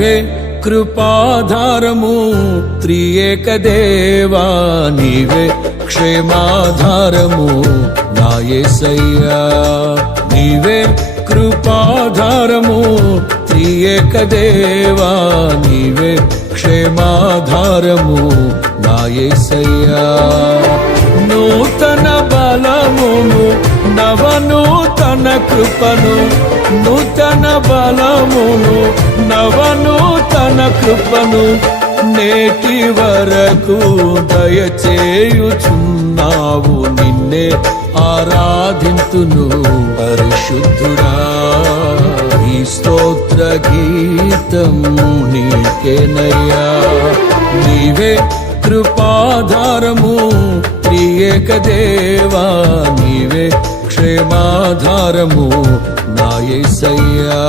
నీవే కృపాధారము త్రియేక దేవా, నీవే క్షేమాధారము నా యేసయ్యా. నీవే కృపాధారము త్రియేక దేవా, నీవే క్షేమాధారము నా యేసయ్యా. నూతన బలమును నవనూతన కృపను, నూతన బలమును నవనూతన కృపను నేటి వరకు దయచేయుచున్నావు. నిన్నే ఆరాధింతును పరిశుద్ధుడా. ఈ స్తోత్ర గీతం నీకేనయ్యా. నీవే కృపాధారము త్రియేక దేవా, నీవే క్షేమాధారము నా యేసయ్యా.